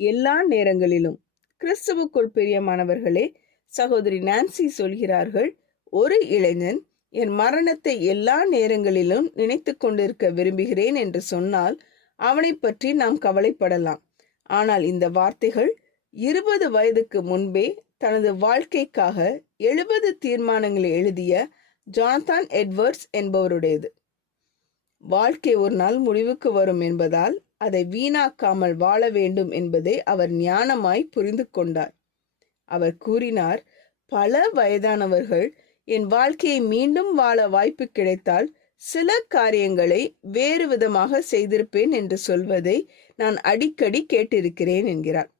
எல்லா நேரங்களிலும். கிறிஸ்துவுக்குள் பிரியமானவர்களே, சகோதரி நான்சி சொல்கிறார்கள், ஒரு இளைஞன் என் மரணத்தை எல்லா நேரங்களிலும் நினைத்து கொண்டிருக்க விரும்புகிறேன் என்று சொன்னால் அவனை பற்றி நாம் கவலைப்படலாம். ஆனால் இந்த வார்த்தைகள் 20 வயதுக்கு முன்பே தனது வாழ்க்கைக்காக 70 தீர்மானங்களை எழுதிய ஜானதான் எட்வர்ட்ஸ் என்பவருடையது. வாழ்க்கை ஒரு நாள் முடிவுக்கு வரும் என்பதால் அதை வீணாக்காமல் வாழ வேண்டும் என்பதை அவர் ஞானமாய் புரிந்து கொண்டார். அவர் கூறினார், பல வயதானவர்கள் என் வாழ்க்கையை மீண்டும் வாழ வாய்ப்பு கிடைத்தால் சில காரியங்களை வேறு விதமாக செய்திருப்பேன் என்று சொல்வதை நான் அடிக்கடி கேட்டிருக்கிறேன் என்கிறார்.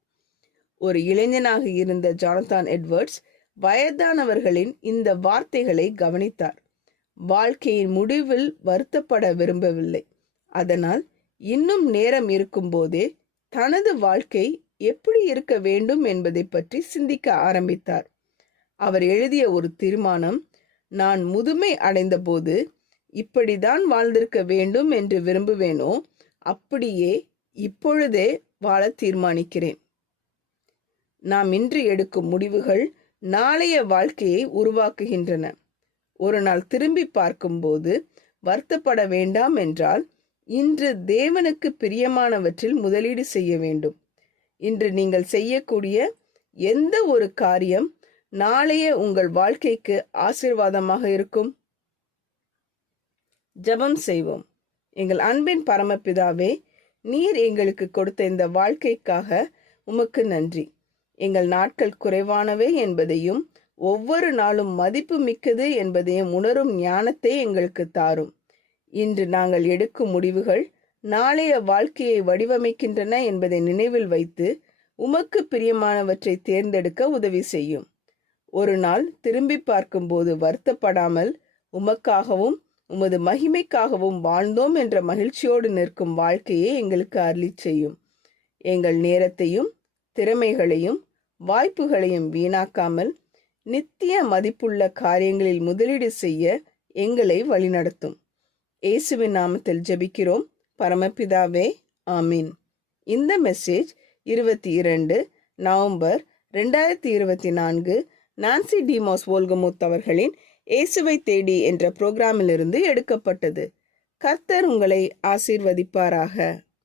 ஒரு இளைஞனாக இருந்த ஜானதான் எட்வர்ட்ஸ் வயதானவர்களின் இந்த வார்த்தைகளை கவனித்தார். வாழ்க்கையின் முடிவில் வருத்தப்பட விரும்பவில்லை. அதனால் இன்னும் நேரம் இருக்கும்போதே தனது வாழ்க்கை எப்படி இருக்க வேண்டும் என்பதை பற்றி சிந்திக்க ஆரம்பித்தார். அவர் எழுதிய ஒரு தீர்மானம், நான் முதுமை அடைந்த போது இப்படிதான் வாழ்ந்திருக்க வேண்டும் என்று விரும்புவேனோ அப்படியே இப்பொழுதே வாழ தீர்மானிக்கிறேன். நாம் இன்று எடுக்கும் முடிவுகள் நாளைய வாழ்க்கையை உருவாக்குகின்றன. ஒரு நாள் திரும்பி பார்க்கும்போது வருத்தப்பட வேண்டாம் என்றால் இன்று தேவனுக்கு பிரியமானவற்றில் முதலீடு செய்ய வேண்டும். இன்று நீங்கள் செய்யக்கூடிய எந்த ஒரு காரியம் நாளைய உங்கள் வாழ்க்கைக்கு ஆசீர்வாதமாக இருக்கும். ஜெபம் செய்வோம். எங்கள் அன்பின் பரமபிதாவே, நீர் எங்களுக்கு கொடுத்த இந்த வாழ்க்கைக்காக உமக்கு நன்றி. எங்கள் நாட்கள் குறைவானவை என்பதையும் ஒவ்வொரு நாளும் மதிப்பு மிக்கது என்பதையும் உணரும் ஞானத்தை எங்களுக்கு தாரும். இன்று நாங்கள் எடுக்கும் முடிவுகள் நாளைய வாழ்க்கையை வடிவமைக்கின்றன என்பதை நினைவில் வைத்து உமக்கு பிரியமானவற்றை தேர்ந்தெடுக்க உதவி செய்யும். ஒரு நாள் திரும்பி பார்க்கும்போது வருத்தப்படாமல் உமக்காகவும் உமது மகிமைக்காகவும் வாழ்ந்தோம் என்ற மகிழ்ச்சியோடு நிற்கும் வாழ்க்கையை எங்களுக்கு அருளிச் செய்யும். எங்கள் நேரத்தையும் திறமைகளையும் வாய்ப்புகளையும் வீணாக்காமல் நித்திய மதிப்புள்ள காரியங்களில் முதலீடு செய்ய எங்களை வழிநடத்தும். இயேசுவின் நாமத்தில் ஜெபிக்கிறோம் பரமபிதாவே, ஆமீன். இந்த மெசேஜ் 22 நவம்பர் 2024 நான்சி டிமோஸ் வோல்கமுத் அவர்களின் இயேசுவை தேடி என்ற புரோகிராமிலிருந்து எடுக்கப்பட்டது. கர்த்தர் உங்களை ஆசீர்வதிப்பாராக.